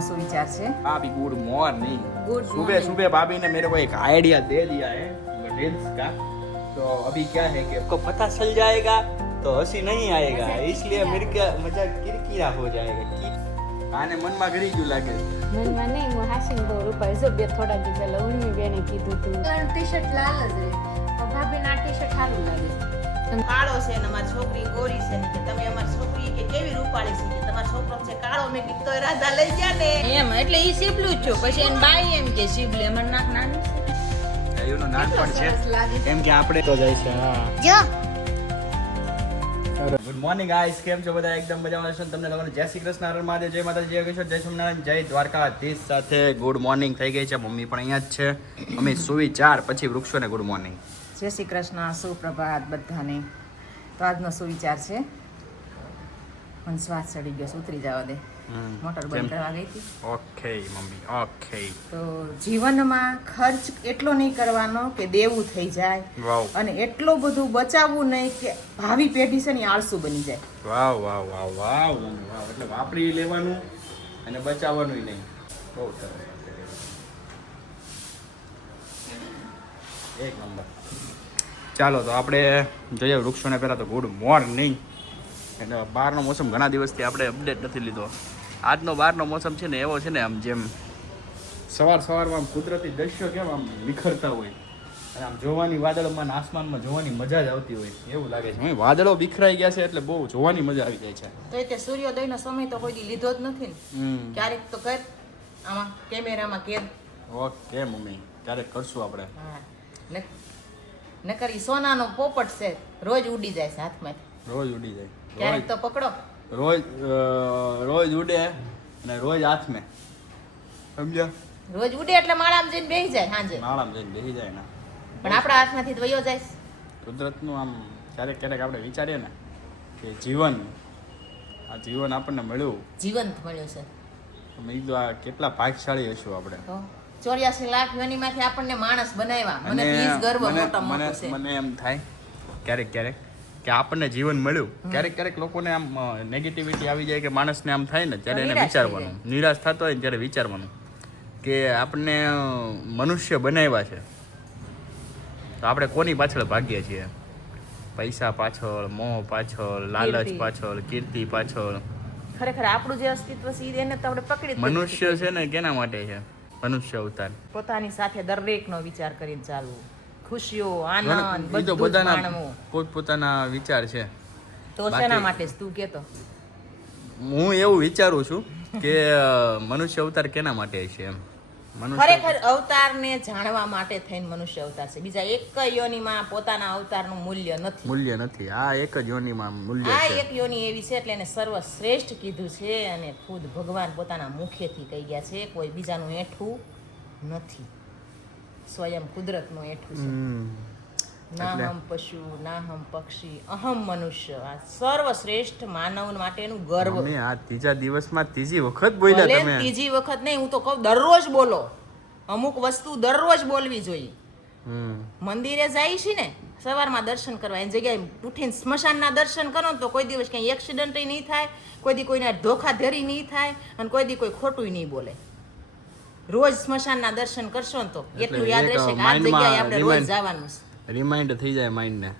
શું विचार છે भाभी गुड मॉर्निंग Good सुबह morning. सुबह भाभी ने मेरे को एक आइडिया दे दिया है रील्स का तो अभी क्या है कि आपको पता चल जाएगा तो हंसी नहीं आएगा इसलिए मेरे का मजाक किरकिरा हो जाएगा कि આને મનમાં ઘડી ગયું લાગે મનમાં નહીં હું હાસીને બહુ રૂપાઈ જો બે થોડા દી પહેલા ઉર્મી બેને કીધું તું ટી શર્ટ લાલ જ રે ભાભી ના ટી શર્ટ સારું લાગે કાળો છે અને અમારી છોકરી ગોરી છે કે તમે અમારી છોકરી કે કેવી રૂપાળી છે કે તમારો છોકરો છે કાળો. મેં કીધું તો રાધા લઈ ગયા ને. એમ એટલે ઈ સીપલું જ છો. પછી એને બાઈ એમ કે સીપલે મને નાક નાનું છે. એનું નાનપણ છે. સરસ કે આપણે તો જાય છે હા. જો. ગુડ મોર્નિંગ ગાઈસ કેમ છો બધા? એકદમ મજામાં છો તમને લોકોને જય શ્રી કૃષ્ણ હર મહાદેવ જય માતાજી જય કિશોર જય સ્વામિનારાયણ જય દ્વારકાધીશ સાથે ગુડ મોર્નિંગ થઈ ગઈ છે. મમ્મી પણ અહીંયા જ છે. મમ્મી સુવિચાર પછી વૃક્ષોને ગુડ મોર્નિંગ જય શ્રી કૃષ્ણ સુપ્રભાત બધાને? તો આજનો સુવિચાર છે મને શ્વાસ ચડી ગયો ઉતરી જવા દે. મોટર બંધ કરવા ગઈ હતી. Okay mummy okay. તો જીવનમાં ખર્ચ એટલો નહીં કરવાનો કે દેવું થઈ જાય. અને એટલું બધું બચાવવું નહીં કે ભાવિ પેઢી છે ને આળસુ બની જાય. વાવ વાવ વાવ વાવ વાવ. એટલે વાપરી લેવાનું અને બચાવવાનું નહીં. બહુ સરસ. એક નંબર. ચાલો તો આપણે જોઈએ વૃક્ષોને પહેલાં તો ગુડ મોર્નિંગ એટલે બહારનો મોસમ ઘણા દિવસથી આપણે અપડેટ નથી લીધો. આજનો બહારનો મોસમ છે ને એવો છે ને આમ જેમ સવાર સવારમાં આમ કુદરતી દ્રશ્યો કેમ આમ નિખરતા હોય. અને આમ જોવાની વાદળોમાં આસમાનમાં જોવાની મજા જ આવતી હોય. એવું લાગે છે. વાદળો વિખરાઈ ગયા છે એટલે બહુ જોવાની મજા આવી જાય છે. તો એ તે સૂર્યોદયનો સમય તો કોઈ લીધો જ નથી ને. ક્યારેક તો કર આમાં કેમેરામાં કેદ ઓકે મમ્મી. ક્યારેક કરશું આપણે. હા. ન- નકર ઈ સોનાનો પોપટ છે રોજ ઉડી જાય છે હાથમાંથી. રોજ ઉડી જાય. ક્યારેક તો પકડો. રોજ રોજ ઉડે અને રોજ હાથમાં. સમજ્યા? રોજ ઉડે એટલે માળામાં જઈને બેસી જાય સાંજે. માળામાં જઈને બેસી જાય ને. પણ આપણા હાથમાંથી તો વયો જાય. કુદરતનું આમ ક્યારેક ક્યારેક આપણે વિચારીએ ને કે જીવન આ જીવન આપણને મળ્યું. જીવંત મળ્યું છે. મેં કીધું આ કેટલા ભાગશાળી હશું આપણે. ચોર્યાસી લાખ યોનીમાંથી આપણને માણસ બનાવ્યા. મને અને ઈ ગર્વ મોટો મને મોટો છે. મને એમ થાય ક્યારેક ક્યારેક કે આપણને જીવન મળ્યું. ક્યારેક ક્યારેક લોકોને આમ નેગેટિવિટી આવી જાય કે માણસને આમ થાય ને ત્યારે એને વિચારવાનું. નિરાશ થતો હોય ને ત્યારે વિચારવાનું કે આપણને મનુષ્ય બનાવ્યા છે. તો આપણે કોની પાછળ ભાગીએ છીએ? પૈસા પાછળ મોહ પાછળ લાલચ પાછળ કીર્તિ પાછળ. ખરેખર આપણું જે અસ્તિત્વ છે એને તો આપણે પકડી મનુષ્ય છે ને કેના માટે છે? મનુષ્ય અવતાર. પોતાની સાથે દરેકનો વિચાર કરીને ચાલવું. ખુશીઓ આનંદ બધું બધાના પોતપોતાના વિચાર છે. તો શેના માટે તું કેતો. હું એવું વિચારું છું કે મનુષ્ય અવતાર કેના માટે છે એમ? ખરેખર અવતારને જાણવા માટે થઈને મનુષ્ય અવતાર છે. બીજા એક યોનીમાં પોતાના અવતારનું મૂલ્ય નથી. મૂલ્ય નથી. આ એક જ યોનિમાં મૂલ્ય આ એક યોની એવી છે એટલે એને સર્વશ્રેષ્ઠ કીધું છે અને ખુદ ભગવાન પોતાના મુખેથી કહી ગયા છે કોઈ બીજાનું એઠું નથી. સ્વયં કુદરતનું એઠું છે. ના હમ પશુ ના હમ પક્ષી અહમ મનુષ્ય. આ સર્વશ્રેષ્ઠ માનવ માટેનું ગર્વ. મમ્મી આ ત્રીજા દિવસમાં ત્રીજી વખત બોલ્યા તમે. ત્રીજી વખત નહીં હું તો કહું દરરોજ બોલો. અમુક વસ્તુ દરરોજ બોલવી જોઈએ. મંદિરે જાય છે ને સવારમાં દર્શન કરવા એની જગ્યાએ ઉઠીને સ્મશાનના દર્શન કરો ને તો કોઈ દિવસ ક્યાંય એક્સિડન્ટ નહીં થાય કોઈ દી કોઈને ધોખાધરી નહીં થાય અને કોઈ દી કોઈ ખોટું નહીં બોલે. રોજ સ્મશાનના દર્શન કરશો ને તો એટલું યાદ રહેશે કે આ જગ્યાએ આપણે રોજ જવાનું છે. રિમાઇન્ડ થઈ જાય માઇન્ડને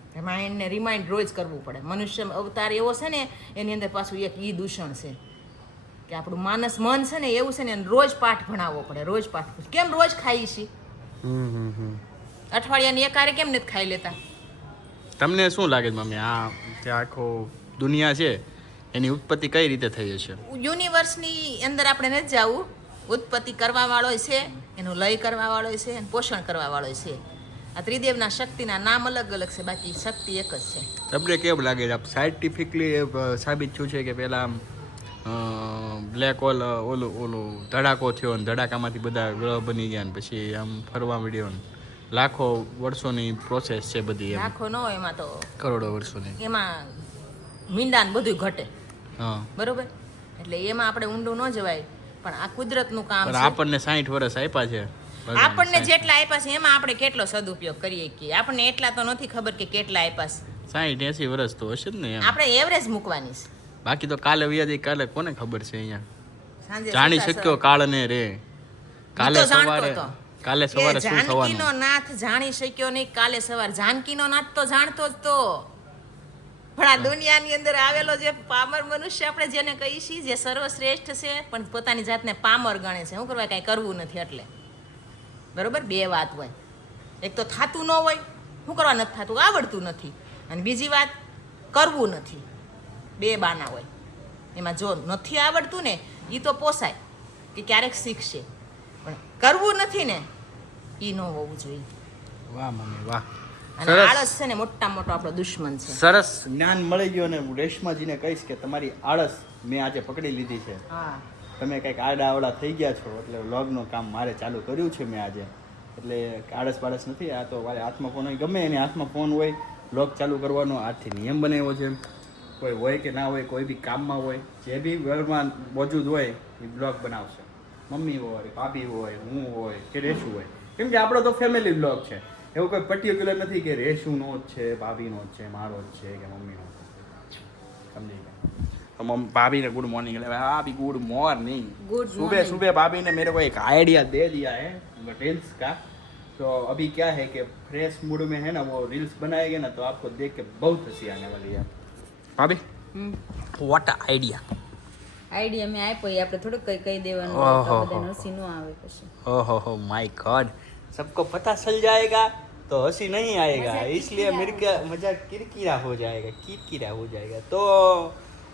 એને રિમાઇન્ડ રોજ કરવું પડે. મનુષ્ય અવતાર એવો છે ને એની અંદર પાછું એક ઈ દૂષણ છે. કે આપણું માનસ મન છે ને એવું છે ને રોજ પાઠ ભણાવવો પડે રોજ પાઠ કેમ રોજ ખાઈ હમ અઠવાડિયાની એકારે કેમ નથી ખાઈ લેતા? તમને શું લાગે છે મમ્મી આ જે આખો દુનિયા છે એની ઉત્પત્તિ કઈ રીતે થઈ છે યુનિવર્સની અંદર આપણે નથી જવું. ઉત્પત્તિ કરવા વાળો છે એનું લય કરવા વાળો છે અને પોષણ કરવા વાળો છે. આ ત્રિદેવના શક્તિના નામ અલગ અલગ છે બાકી શક્તિ એક જ છે. તમને કેમ લાગે છે? સાયન્ટિફિકલી સાબિત થયું છે કે પેલા બ્લેક હોલ ઓલું ઓલું ધડાકો થયો ને ધડાકામાંથી બધા ગ્રહ બની ગયા ને પછી આમ ફરવા મળ્યો ને લાખો વર્ષોની પ્રોસેસ છે બધી લાખો ન હોય એમાં તો કરોડો વર્ષોની. એમાં મીંડાન બધું ઘટે. હા. બરોબર? એટલે એમાં આપણે ઊંડું ન જવાય પણ આ કુદરતનું કામ આપણને સાઠ વર્ષ આપ્યા છે. આપણને જેટલા આપ્યા છે એમાં આપણે કેટલો સદુપયોગ કરીએ કે આપણને એટલા તો નથી ખબર કે કેટલા આપ્યા છે. સાઈઠ એસી વર્ષ તો હશે જ ને આપણે એવરેજ મૂકવાની છે. બાકી તો કાલે વ્યાજી કાલે કોને ખબર છે અહીંયા? જાણી શક્યો કાળ ને રે. કાલે સવારે કાલે સવારે શું જાનકીનો નાથ જાણી શક્યો નહીં કાલે સવાર જાનકીનો નાથ તો જાણતો જ તો. પણ આ દુનિયાની અંદર આવેલો જે પામર મનુષ્ય આપણે જેને કહીએ છીએ જે સર્વશ્રેષ્ઠ છે પણ પોતાની જાતને પામર ગણે છે. શું કરવા કાંઈ કરવું નથી એટલે. બરોબર? બે વાત હોય. એક તો થતું ન હોય શું કરવા નથી થતું? આવડતું નથી. અને બીજી વાત કરવું નથી. બે બાના હોય. એમાં જો નથી આવડતું ને એ તો પોસાય કે ક્યારેક શીખશે. પણ કરવું નથી ને એ ન હોવું જોઈએ. વાહ મમ્મી વાહ. અને સરસ. આળસ છે ને મોટા મોટો આપણો દુશ્મન છે. સરસ. જ્ઞાન મળી ગયું અને હું રેશમાજીને કહીશ કે તમારી આળસ મેં આજે પકડી લીધી છે. હા. તમે કંઈક આડા આવડા થઈ ગયા છો, એટલે વ્લોગનું કામ મારે ચાલુ કર્યું છે મેં આજે. એટલે આળસ બાળસ નથી, આ તો મારે હાથમાં ફોન હોય, ગમે એની હાથમાં ફોન હોય, વ્લોગ ચાલુ કરવાનો આજથી નિયમ બનાવ્યો છે. કોઈ હોય કે ના હોય, કોઈ બી કામમાં હોય, જે બી ઘરમાં મોજૂદ હોય, એ બ્લોગ બનાવશે. મમ્મી હોય, ભાભી હોય, હું હોય, કે રેશુ હોય. કેમ કે આપણો તો ફેમિલી બ્લોગ છે. એવું કોઈ પર્ટિક્યુલર નથી કે રેશુનો જ છે, ભાભીનો જ છે, મારો જ છે, કે મમ્મીનો જ तो मम भाभी ने गुड मॉर्निंग भाभी गुड मॉर्निंग Good सुबह morning. सुबह भाभी ने मेरे को एक आइडिया दे दिया है रील्स का तो अभी क्या है कि फ्रेश मूड में है ना वो रील्स बनाएंगे ना तो आपको देख के बहुत हंसी आने वाली है भाभी व्हाट आइडिया આઈડિયા મેં આપ્યો એ આપણે થોડુંક કઈ કહી દેવાનું ઓહો હોય તો હો. બધાને હસી ન આવે પછી ओहो हो माय गॉड सबको पता चल जाएगा तो हंसी नहीं आएगा इसलिए मेरे का मजाक किरकिरा हो जाएगा किरकिरा हो जाएगा तो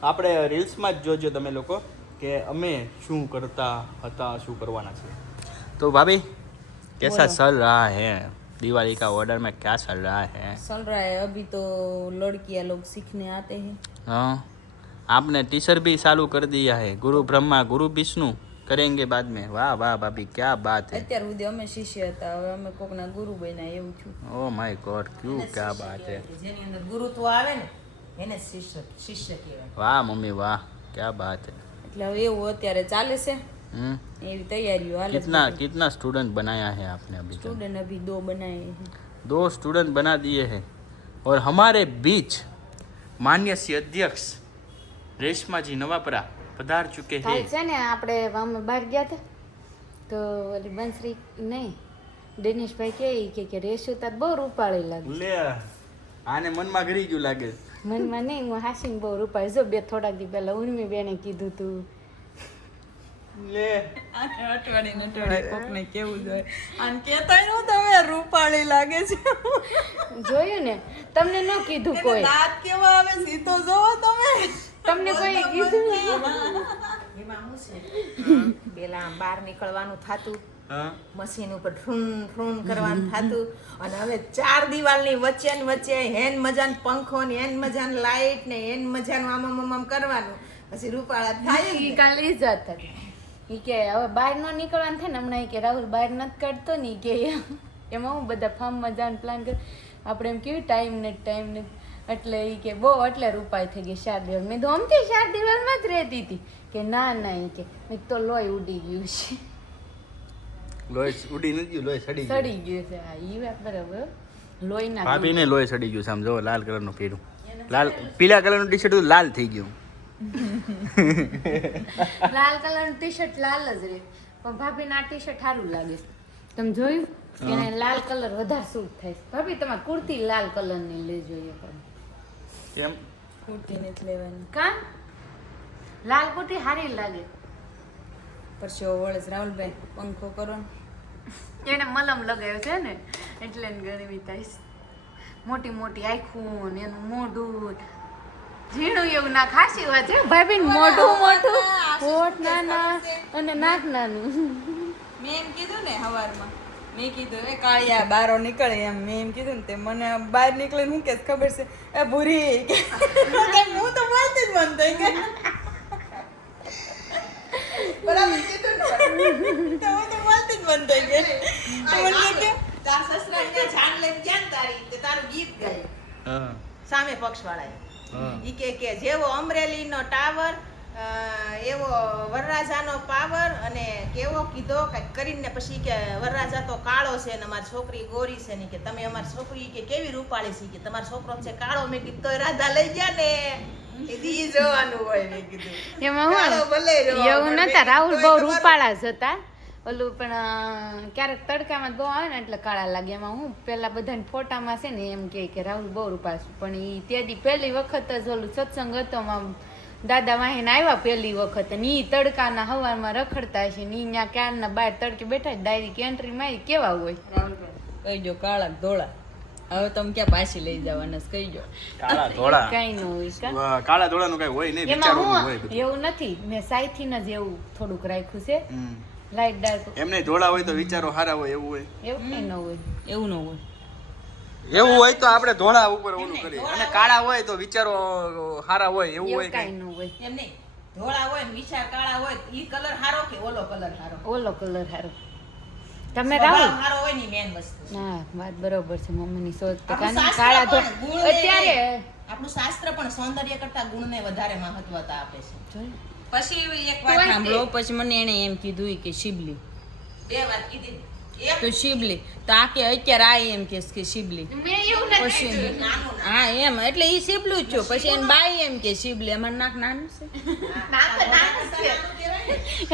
આપણે રીલ્સમાં જ જોજો તમે લોકો કે અમે શું કરતા હતા શું કરવાના છે તો ભાભી कैसा बोलो। चल रहा है दिवाली का ऑर्डर में क्या चल रहा है चल रहा है अभी तो लड़कियां लोग सीखने आते हैं हाँ आपने टीचर भी चालू कर दिया है गुरु ब्रह्मा गुरु विष्णु करेंगे बाद में वाह वाह भाभी क्या बात है અત્યાર સુધી અમે શિષ્ય હતા હવે અમે કોકના ગુરુ બન્યા એવું છું ओ माय गॉड क्यों क्या बात है જેની અંદર ગુરુત્વ આવે ને એને શિષ્ય શિષ્ય કહેવાય. વાહ મમ્મી વાહ. ક્યાં બાત હે. એટલે હવે એવું અત્યારે ચાલે છે. એવી તૈયારીઓ હાલે कितना कितना स्टूडेंट बनाया है आपने अभी સ્ટુડન્ટ અભી દો બનાવે दो स्टूडेंट बना दिए हैं और हमारे बीच मान्य श्री अध्यक्ष रेशमा जी नवापरा पधार चुके છે ને આપણે અમે બહાર ગયા હતા તો ઓલી બંસરી નહીં દિનેશભાઈ કે કે કે રેશુ તાર બહુ રૂપાળી લાગે. લે આને મનમાં ઘરી ગયું લાગે. છે. મનમાં નહીં હું હાસીને બહુ રૂપાય જો બે થોડાક દી પહેલા ઉર્મી બેને કીધું તું. લે. અઠવાડિયે અઠવાડિયે કોકને કેવું જોઈએ અને કહેતાય નો તમે રૂપાળી લાગે છે. જોયું ને? તમને ન કીધું કોઈ. દાંત કેવા આવે સીધો જોવો તમે. તમને કોઈ કીધું એમાં શું છે? પેલા આમ બહાર નીકળવાનું થાતું. મશીન ઉપર ઠૂન ઠૂન કરવાનું થતું. અને હવે ચાર દિવાલની વચ્ચે ને વચ્ચે હેન મજાન પંખો ને હેન મજાન લાઈટ ને હેન મજાનું આમ આમ કરવાનું. પછી રૂપાળા થાય ને. કાલે ઈ જ. હતા ઈ કે હવે બહાર ન નીકળવાનું થાય ને હમણાં કે રાહુલ બહાર નથી કાઢતો ને કે એમાં હું બધા ફાર્મમાં જવાનું પ્લાન કર. આપણે એમ કેવી ટાઈમ ને ટાઈમ ને. એટલે ઈ કે બહુ એટલે રૂપાય થઈ ગઈ ચાર દિવાલ. મેં તો ચાર દિવાલમાં જ રહેતી હતી. કે ના ના ઈ કે મેં તો લોહી ઉડી ગયું છે. લોહી ઉડી નથી ગયું લોહી સડી ગયું. સડી ગયું છે. હા ઈ વાત બરાબર. લોહી ના ભાભીને લોહી સડી ગયું છે આમ જો લાલ કલરનું પહેર્યું લાલ પીલા કલરનું ટી શર્ટ લાલ થઈ ગયું. લાલ કલરનું ટી શર્ટ લાલ જ રહે. પણ ભાભીને આ ટી શર્ટ સારું લાગે. તમે જોયું? એને લાલ કલર વધારે સૂટ થાય છે. ભાભી તમારે કુર્તી લાલ કલરની લેજો એ પણ. કેમ? કુર્તીને જ લેવાની. કા? લાલ કુર્તી સારી લાગે. પરસ્યો વળસ રાહુલભાઈ પંખો કરો એને મલમ લગાવ્યો છે ને એટલે એને ગરમી થાય મોટી મોટી આખું ને એનું મોઢું. ઝીણું એવું ના ખાસી વાત છે. ભાભી મોઢું મોટું હોઠ નાના અને નાક નાનું. મેં એમ કીધું ને હવારમાં. મેં કીધું એ કાળિયા બારો નીકળે એમ. મેં એમ કીધું ને તે મને બહાર નીકળે હું કે ખબર છે? એ ભૂરી. હું તો બોલતી જ બંધ થઈ ગઈ. બરાબર કીધું ને તો હું તો બોલતી જ બંધ થઈ ગઈ. તો મને કે તાર સસરા અહીંયા જાન લઈને ને તારી તે તારું ગીત ગાયું. હા. સામે પક્ષવાળાએ. હા. ઈ કે કે જેવો અમરેલીનો ટાવર એવો વરરાજાનો પાવર અને કેવો કીધો કંઈક કરીને પછી કે વરરાજા તો કાળો છે ને અમારી છોકરી ગોરી છે ને કે તમે અમારી છોકરી કે કેવી રૂપાળી છે કે તમારો છોકરો છે કાળો. મેં કીધું રાધા લઈ ગયા ને. એમાં હું એવું નતા રાહુલ બહુ રૂપાળા જ હતા. ઓલું પણ ક્યારેક તડકામાં બહુ આવે ને એટલે કાળા લાગે. એમાં હું પેલા બધાને ફોટામાં છે ને એમ કે કે રાહુલ બહુ રૂપાળા પણ ઈ ત્યાંથી પહેલી વખત જ ઓલું સત્સંગ હતો દાદા વાહીને આવ્યા પહેલી વખત. ને એ તડકાના હવામાં રખડતા છે ને ત્યાં ક્યારના બહાર તડકે બેઠા ડાયરી એન્ટ્રી મારી કેવા હોય. કહી દો કાળા ધોળા. હવે તમે ક્યાં પાછી લઈ જવાના છે? કહી દો. કાળા ધોળા. કઈ ન હોય કાળા ધોળા ધોળાનું કઈ હોય નહીં વિચારવાનું હોય એવું નથી મેં સાઈથીન જ એવું થોડુંક રાખ્યું છે. લાઈટ ડાર્ક એમને ધોળા હોય તો વિચારો સારા હોય એવું હોય. એવું કઈ ન હોય. એવું ન હોય. એવું હોય તો આપણે ધોળા ઉપર ઓલું કરીએ. અને કાળા હોય તો વિચારો સારા હોય એવું હોય કઈ. ન હોય. એમ નહીં. ધોળા હોય ને વિચાર કાળા હોય ઈ કલર હારો કે ઓલો કલર હારો ઓલો કલર હારો તમે રાહુલ હારો હોય ને મેન વસ્તુ ના વાત બરોબર છે મમ્મીની સોચ તો આપણું કાળા તો અત્યારે આપણું શાસ્ત્ર પણ સૌંદર્ય કરતા ગુણને વધારે મહત્વતા આપે છે પછી એક વાત સાંભળો પછી મને એને એમ કીધું કે શિબલી બે વાત કીધી તો શિબલી તો આ કે અત્યારે આ એમ કે કે શિબલી મેં પછી હા એમ એટલે એ શિબલું જ છું પછી એને બાઈ એમ કે શિબલી અમારું નાક નાનું છે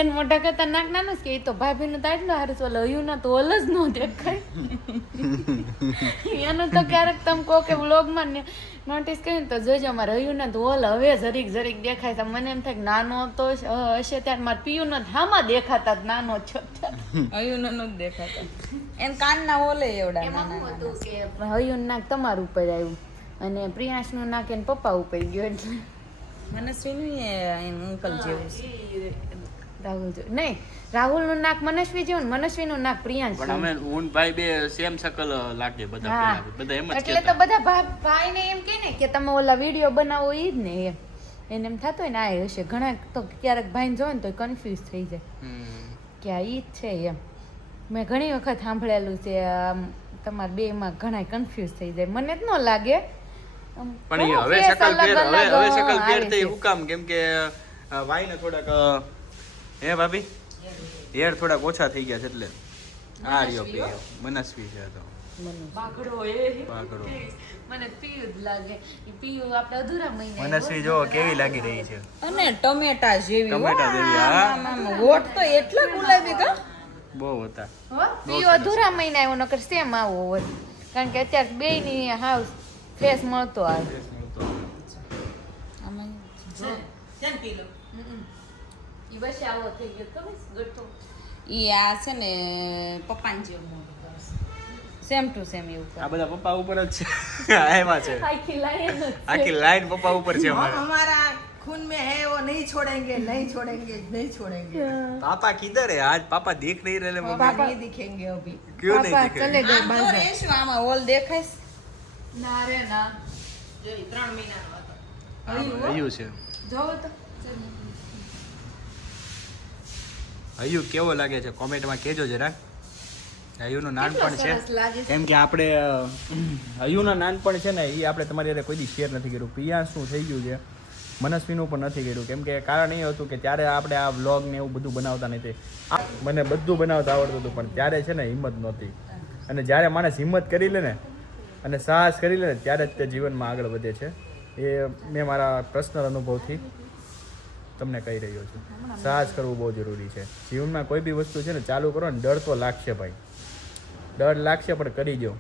એને મોટા કરતા નાક નાનો કે એ તો ભાભીનું તો આટલું હારું ઓલો હયું ના તો ઓલ જ નો દેખાય. એનું તો ક્યારેક તમે કહો કે વ્લોગમાં નોટિસ કરીને તો જોજો મારે હયું ના તો ઓલ હવે જરીક જરીક દેખાય છે. મને એમ થાય કે નાનો તો હશે ત્યારે મારે પિયું નથી હામાં દેખાતા જ નાનો છો હયું જ દેખાતા. એમ કાનના ઓલે એવડા એમાં નાના હતું કે હયું નાક તમારું ઉપર આવ્યું અને પ્રિયાંશનું નાક એને પપ્પા ઉપર ગયો એટલે. મનસ્વીનું એ અંકલ જેવું રાહુલ જો નહીં રાહુલનું નાક મનસ્વી જેવું મનસ્વી નું નાક પ્રિયાંશ. પણ અમે હું ને ભાઈ બે સેમ શકલ લાગે બધા બધા એમ જ એટલે તો બધા ભાઈ ને એમ કે ને કે તમે ઓલા વીડિયો બનાવો ઈ જ ને એમ. એને એમ થતું હોય ને આ હશે. ઘણા તો ક્યારેક ભાઈને જોવે ને તો કન્ફ્યુઝ થઈ જાય. કે આ ઈ જ છે એમ. મેં ઘણી વખત સાંભળેલું છે આમ તમારા બે માં ઘણા કન્ફ્યુઝ થઈ જાય. મને જ ન લાગે. પણ હવે શકલ ફેર હવે હવે શકલ ફેર થઈ હું કામ કેમ કે વાઈને થોડાક હે ભાભી? હેર થોડાક ઓછા થઈ ગયા છે એટલે. આ રહ્યો બે મનસ્વી છે તો. બાઘડો એ. બાઘડો. મને પિયું જ લાગે. ઈ આપણે અધૂરા મહિને મનસ્વી જો કેવી લાગી રહી છે? અને ટમેટા જેવી ટમેટા જેવી, હા. આમ, આમ, આમ. તો એટલા ગુલાબી કા? બહુ હતા. પીઓ અધૂરા મહિના આવ્યો નકર સેમ આવો હોત કારણ કે અત્યારે બે ની હાઉસ ફેસ મળતો આવે. આમાં બસ આવો થઈ ગયો તો બસ ગઠો ઈ આ છે ને પપ્પાને જેવું મોઢું કરશે સેમ ટુ સેમ એવું આ બધા પપ્પા ઉપર જ છે. એમાં છે. આખી લાઈન આખી લાઈન પપ્પા ઉપર છે અમારા. ખૂન મે હે વો નહીં છોડેંગે નહીં છોડેંगे નહીં છોડેंगे પાપા કિધર હે આજ પાપા દેખ નહીં રહેલે મમ્મી. પાપા નહીં દિખેંગે અભી. ક્યું નહીં દિખે? ચલે ગયે બાજુ તો રેશું આમાં હોલ દેખાઈશ. ના રે ના. જોઈ 3 મહિનાનો હતો. આવ્યું છે. જોવો તો. હયું કેવો લાગે છે? કોમેન્ટમાં કહેજો જરા હૈયુંનું નાનપણ છે. કેમ કે આપણે હૈયુંના નાનપણ છે ને એ આપણે તમારી અત્યારે કોઈ દી શેર નથી કર્યું. પિયાસનું થઈ ગયું છે? મનસ્વીનું પણ નથી કર્યું. કેમ કે કારણ એ હતું કે ત્યારે આપણે આ વ્લોગ ને એવું બધું બનાવતા નથી મને બધું બનાવતા આવડતું હતું પણ ત્યારે છે ને હિંમત નહોતી. અને જ્યારે માણસ હિંમત કરી લે ને અને સાહસ કરી લે ને ત્યારે જ તે જીવનમાં આગળ વધે છે. એ મેં મારા પર્સનલ અનુભવથી તમને કહી રહ્યો છું. સાહસ કરવું બહુ જરૂરી છે. જીવનમાં કોઈ બી વસ્તુ છે ને ચાલુ કરો ને ડર તો લાગશે ભાઈ. ડર લાગશે પણ કરી દો.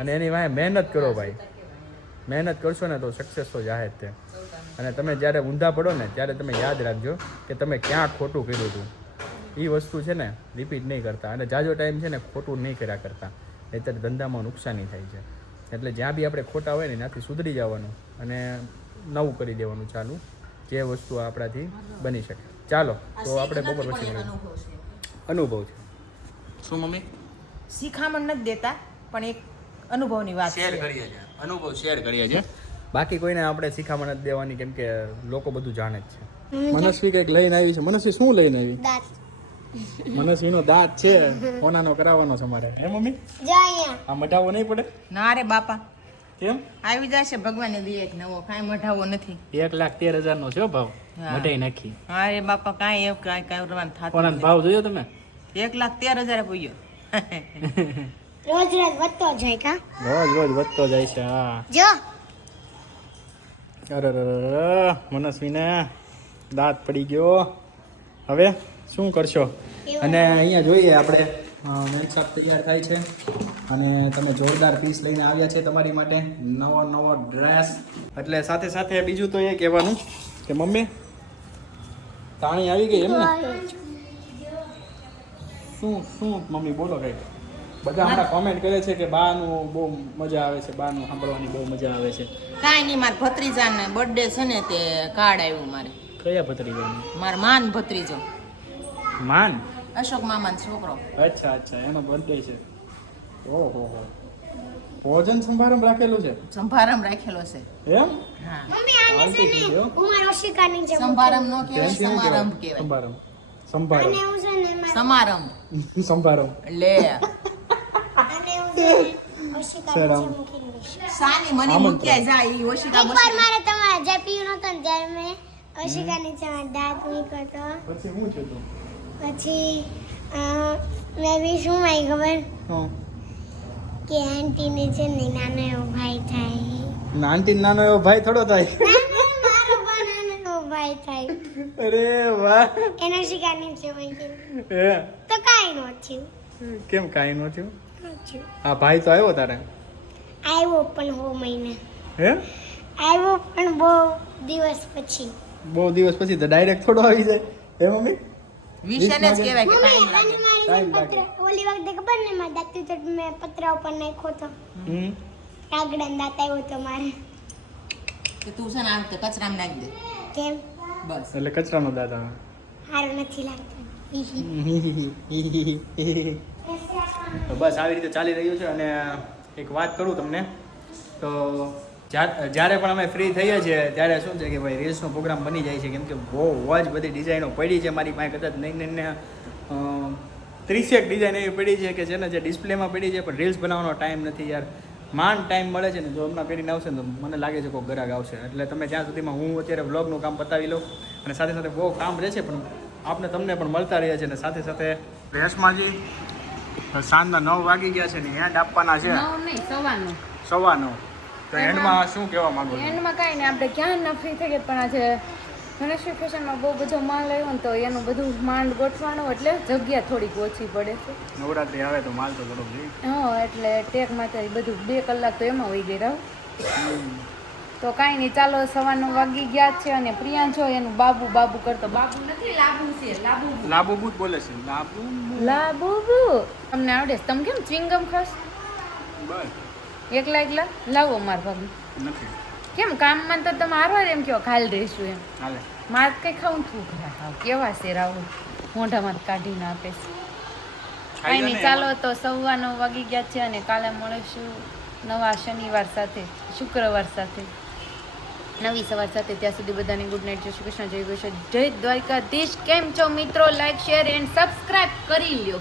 અને એની વાંહે મહેનત કરો ભાઈ. મહેનત કરશો ને તો સક્સેસ તો જાહે છે અને તમે જ્યારે ઊંધા પડો ને ત્યારે તમે યાદ રાખજો કે તમે ક્યાં ખોટું કર્યું હતું. એ વસ્તુ છે ને રિપીટ નહીં કરતા. અને જાજો ટાઈમ છે ને ખોટું નહીં કર્યા કરતા. નહીંતર ધંધામાં નુકસાની થાય છે. એટલે જ્યાં બી આપણે ખોટા હોય ને ત્યાંથી સુધરી જવાનું અને નવું કરી દેવાનું ચાલુ. જે વસ્તુ આપણાથી બની શકે. ચાલો તો આપણે બપોર પછી અનુભવ છે? શું મમ્મી? શિખામણ નથી દેતા પણ એક અનુભવની વાત શેર કરીએ છીએ. અનુભવ શેર કરીએ છીએ. બાકી કોઈને આપણે શીખામણ નથી દેવાની કેમ કે લોકો બધું જાણે જ છે. મનસ્વી કંઈક લઈને આવી છે. મનસ્વી શું લઈને આવી? મનસ્વીનો દાંત છે. કોનાનો કરાવવાનો છે મારે હે મમ્મી? આ મટાવો નહીં પડે? ના રે બાપા. કેમ આવી જશે ભગવાન દી એક નવો કાંઈ મઢાવો નથી. એક લાખ તેર હજાર નો છે ભાવ મઢાઈ નાખી. હા એ બાપા કાંઈ એવું કાંઈ કાંઈ કરવાનું થતું કોનાનો ભાવ જોયો તમે? એક લાખ તેર હજાર પૂગ્યો. રોજ રોજ વધતો જાય કા? રોજ રોજ વધતો જાય છે હા. જો. અરે અરે મનસ્વીને દાંત પડી ગયો. હવે શું કરશો? અને અહીંયા જોઈએ આપણે મેન સાપ તૈયાર થાય છે અને તમે જોરદાર પીસ લઈને આવ્યા છે તમારી માટે નવો નવો ડ્રેસ એટલે સાથે સાથે બીજું તો એ કહેવાનું કે મમ્મી તાણી આવી ગઈ એમ ને શું શું? મમ્મી બોલો કઈ બધા હમણાં કોમેન્ટ કરે છે કે બાનું બહુ મજા આવે છે બાનું સાંભળવાની બહુ મજા આવે છે. કાંઈ નહીં મારા ભત્રીજાને બર્થડે છે ને તે કાર્ડ આવ્યું મારે. કયા ભત્રીજાનું? મારા માન ભત્રીજો. માન? અશોક મામાનો છોકરો. અચ્છા અચ્છા એનો બર્થડે છે. ઓહો હો. ભોજન સંભારમ રાખેલું છે? સંભારમ રાખેલો છે. એમ? હા. મમ્મી આને છે ને હું મારો શિકારની જેમ સંભારમ નો કહેવાય સમારંભ કહેવાય? સંભારમ સંભારમ અને હું છે ને સમારંભ. સંભારમ લે. અને હું છે. સાની મને મૂક્યા જાય ઈ ઓશિકા એકવાર મારે તમારા જે પીવું નતો ને ત્યારે મેં ઓશિકાની જેમ દાંત મૂક્યો તો. પછી હું છે તું? પછી મેં બી શું મારી ખબર? હા. કે આંટીને છે ને નાનો એવો ભાઈ થાય. નાનટી નાનો એવો ભાઈ થોડો થાય? ભાઈ થાય. અરે વાહ. એનો શિકારની જેમ મૂકીને. એ તો કાંઈ ન થયું. કેમ કાંઈ ન થયું? ભાઈ તો આવ્યો તારે? આવ્યો પણ હો મહિને. હે? આવ્યો પણ બહુ દિવસ પછી. બહુ દિવસ પછી તો ડાયરેક્ટ થોડો આવી જાય. હે મમ્મી? વિશેને જ કહેવાય કે ટાઈમ લાગે. અને મારી Time જે લાગે. ઓલી વખતે ખબર ને મારા દાંત તો મેં પતરા ઉપર નાખ્યો તો હમ. દાંત આવ્યો તો મારે. કે તું છે ને આમ તે કચરામાં નાખી દે. કેમ? બસ. એટલે કચરાનો દાંત આવે. સારું નથી લાગતું. તો બસ આવી રીતે ચાલી રહ્યું છે અને એક વાત કરું તમને. તો જ્યારે પણ અમે ફ્રી થઈએ છીએ ત્યારે શું છે કે ભાઈ રીલ્સનો પ્રોગ્રામ બની જાય છે. કેમ કે બહુ જ બધી ડિઝાઇનો પડી છે મારી પાસે. કદાચ નહીં નહીં ને ત્રીસેક ડિઝાઇન એવી પડી છે કે જેને જે ડિસ્પ્લેમાં પડી છે પણ રીલ્સ બનાવવાનો ટાઈમ નથી યાર. માંડ ટાઈમ મળે છે ને જો હમણાં પેઢીને આવશે ને તો મને લાગે છે કોઈ ગ્રાહક આવશે. એટલે તમે જ્યાં સુધીમાં હું અત્યારે વ્લોગનું કામ પતાવી લઉં અને સાથે સાથે બહુ કામ રહે છે પણ આપને તમને પણ મળતા રહ્યા છે અને સાથે સાથે રેશમાજી સાંજના નવ વાગી ગયા છે ને એન્ડ આપવાના છે? સવાનું સવા નવ તો એન્ડમાં શું કહેવા માંગો એન્ડમાં કાંઈ નહીં આપણે ક્યાં ના ફ્રી થઈ ગયા પણ આજે ધનશ્રી ફેશનમાં બહુ બધો માલ આવ્યો ને તો એનું બધું માંડ ગોઠવાનું એટલે જગ્યા થોડીક ઓછી પડે છે. નવરાત્રી આવે તો માલ તો થોડો હા એટલે ટેક તો બધું બે કલાક તો એમાં વહી ગયા રહો તો કાંઈ નહીં ચાલો સવારનો વાગી ગયા છે અને પ્રિયાંશો એનું બાબુ બાબુ કરતો બાબુ નથી લાબુ છે લાબુ. લાબુ બુ બોલે છે. લાબુ લાબુ તમને આવડે છે. તમે કેમ ચિંગમ ખાસ બસ. એકલા એકલા લાવો માર ભાભી. નથી. કેમ કામમાં તો તમે હારવાર એમ કહો ખાલ રહીશું એમ. હાલે. માર કઈ ખાવું થૂક હાવ કેવા છે રાહુલ? મોઢામાં કાઢીને આપે છે. નહીં ચાલો તો સવા નવ વાગી ગયા છે અને કાલે મળીશું નવા શનિવાર સાથે શુક્રવાર સાથે. નવી સવાર સાથે ત્યાં સુધી બધાને ગુડ નાઇટ જય શ્રી કૃષ્ણ જય ગોશ જય દ્વારકાધીશ. કેમ છો મિત્રો? લાઈક શેર એન્ડ સબસ્ક્રાઇબ કરી લ્યો.